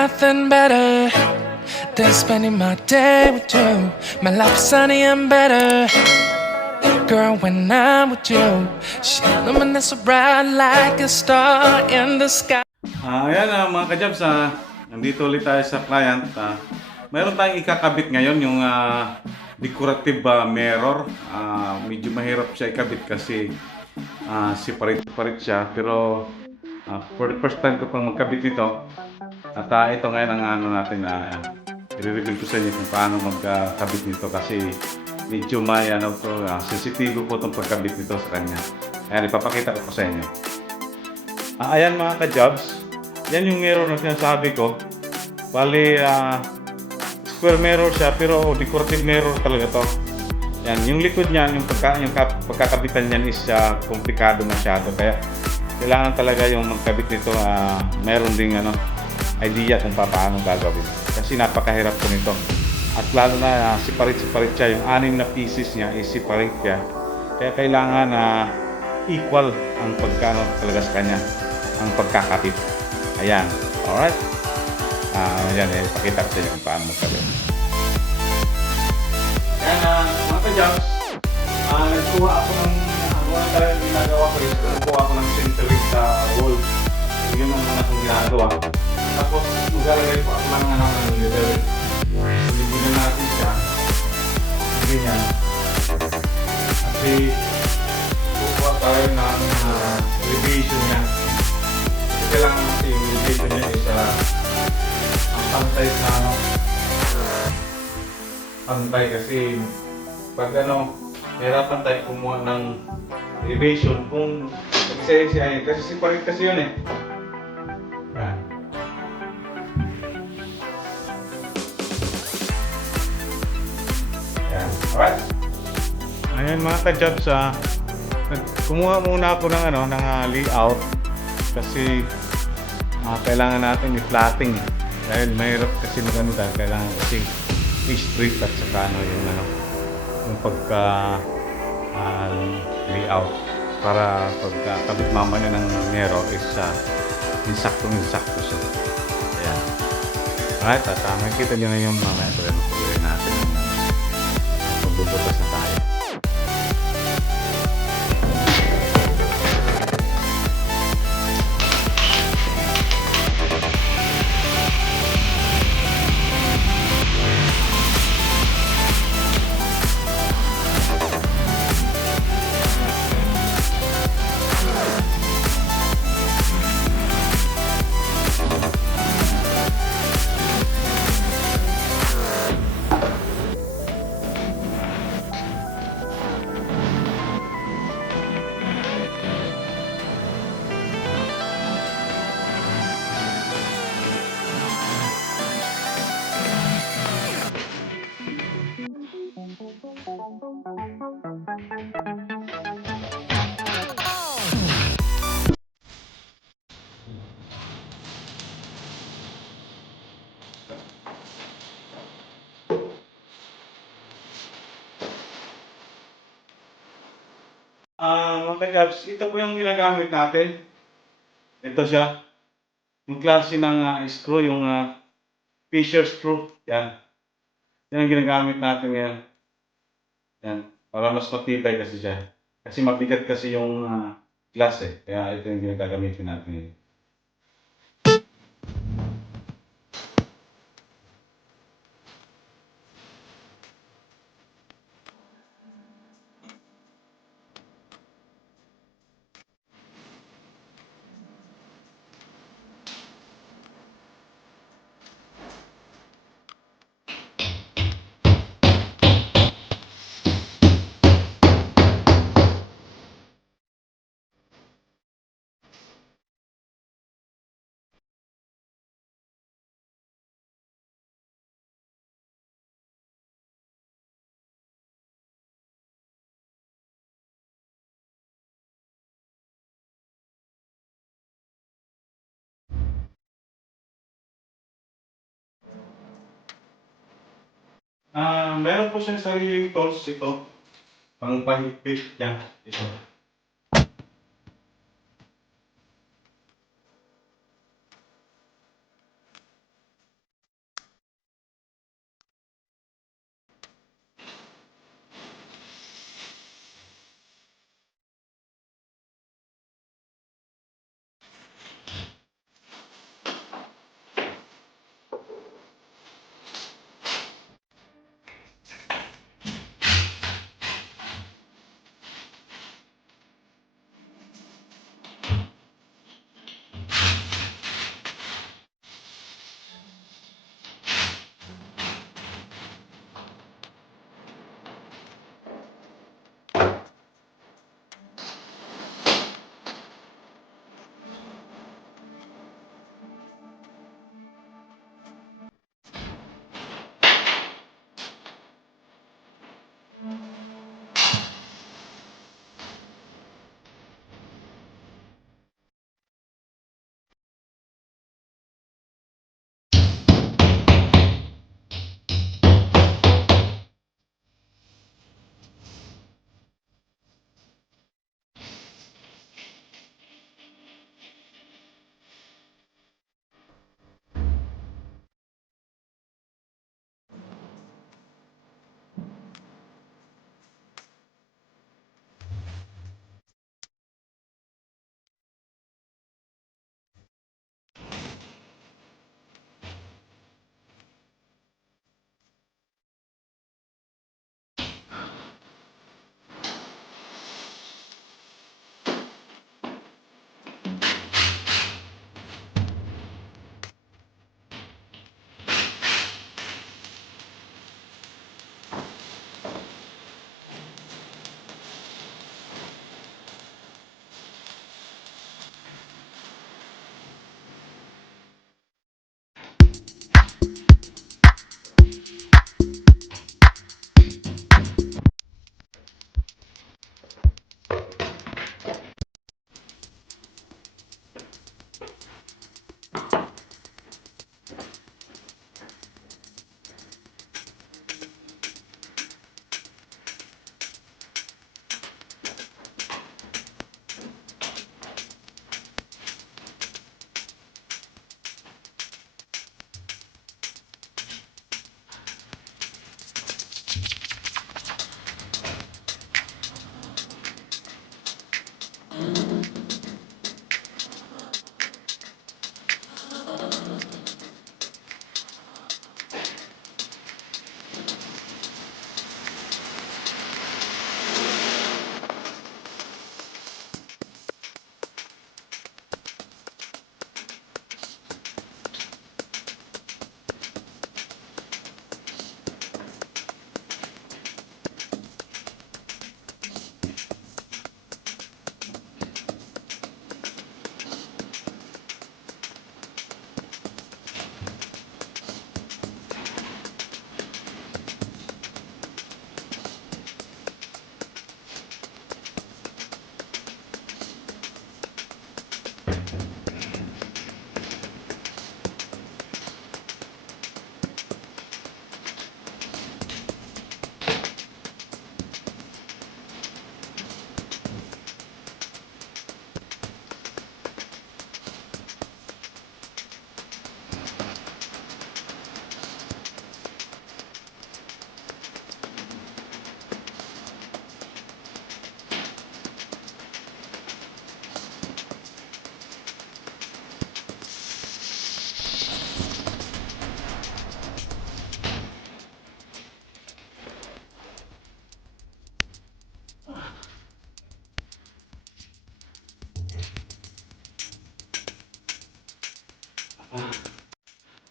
nothing better than spending my day with you. My life's sunny and better, girl, when I'm with you. She illuminates so bright like a star in the sky. Ayan mga ka-jobs, nandito ulit tayo sa client. Mayroon tayong ikakabit ngayon, yung decorative mirror. Medyo mahirap siya ikabit kasi separate siya. Pero for the first time ko pang magkabit nito. At ito ngayon ang ano natin, i-reveal ko sa inyo kung paano magkabit nito kasi medyo may sensitibo po itong pagkabit nito sa kanya. Ayan, ipapakita ko po sa inyo. Ayan mga ka-jobs, yan yung mirror na sinasabi ko. Bali, square mirror siya pero decorative mirror talaga to. Yan, yung likod niyan, yung pagkakabitan niyan is komplikado masyado. Kaya kailangan talaga yung magkabit nito, meron ding idea kung paano gagawin. Kasi napakahirap po nito. At lalo na separate siya. Yung 6 na pieces niya is separate siya. Kaya kailangan equal ang talaga sa kanya, ang pagkakabit. Ayan. Alright. Ayan, pakita ko sa inyo kung paano magkabit. Ayan, mga ka-jobs, nagkuha ako ng ginagawa ko is nagkuha ako ng centering sa wall. Yun ang akong ginagawa. Tapos maglalagay po ako ng level. Bibigyan natin siya. Ganyan. Kasi kukuha tayo ng elevation niya. Kasi kailangan kasi yung elevation niya is ang pantay na pantay kasi pag hirapan tayo kumuha ng elevation kung isa-isa yun. Kasi separate kasi yun eh. Yan. Yan. Alright. Ayan mga ka-jobs, kumuha muna ako ng layout kasi kailangan natin i-flatting dahil mahirap kasi maganda, kailangan kasi i-straight at saka yung pagka layout para pagkakabit mamaya ng mirror is insaktong siya. Ayan. Alright, at makikita nyo na yung mamaya ko rin magpagawin natin magbubutas na tayo. Mga ka-jobs, ito po yung ginagamit natin. Ito siya. Yung klase ng screw, yung Fisher screw. Yan. Yan ang ginagamit natin ngayon. Yan. Para mas matibay kasi siya. Kasi mabigat kasi yung glass eh. Kaya ito yung ginagamitin natin ngayon. Meron po siyang sariling tools ito. Pang pahigpit niya. Ito.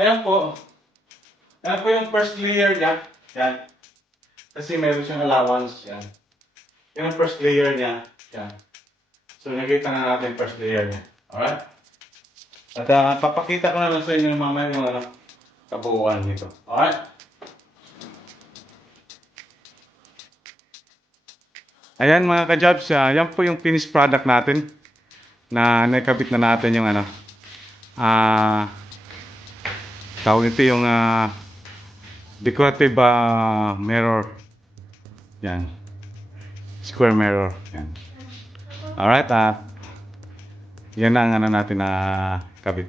Ayan po. Yan po yung first layer niya. Yan. Kasi meron siyang allowance. Yan. Yan ang first layer niya. Yan. So, nakita na natin yung first layer niya. Alright? At papakita ko na lang sa inyo mamaya yung kabuuan nito. Alright? Ayan mga ka-jobs, yan po yung finished product natin na nakabit na natin yung tawag ito yung decorative mirror. Yan. Square mirror. Yan. Alright, yan na ang natin na kabit.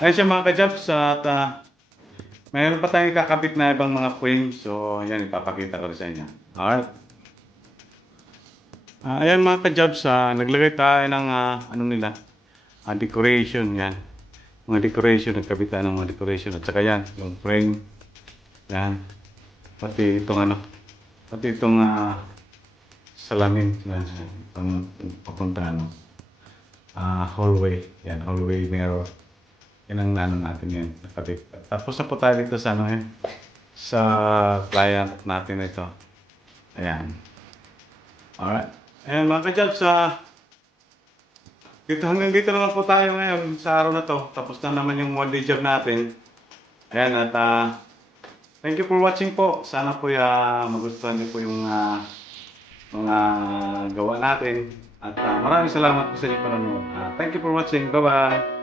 Ayun siya mga ka-jobs at mayroon pa tayong kakabit na ibang mga frames. So, yan, ipapakita ko rin sa inyo. Alright. Ayan mga ka-jobs, naglagay tayo ng decoration. Yan. Mga decoration, nagkabit tayo ng mga decoration. At saka yan, yung frame. Yan. Pati itong pati itong salamin. Yan. Itong papunta hallway. Yan, hallway mirror. Yan ang natin yan, nakabit. Tapos na po tayo dito sa sa client natin ito. Ayan. Alright. Ayan mga ka-jobs, hanggang dito naman po tayo ngayon sa araw na to. Tapos na naman yung one day job natin. Ayan at thank you for watching po. Sana po magustuhan niyo po yung mga gawa natin. At maraming salamat po sa inyo panonood. Thank you for watching. Bye-bye.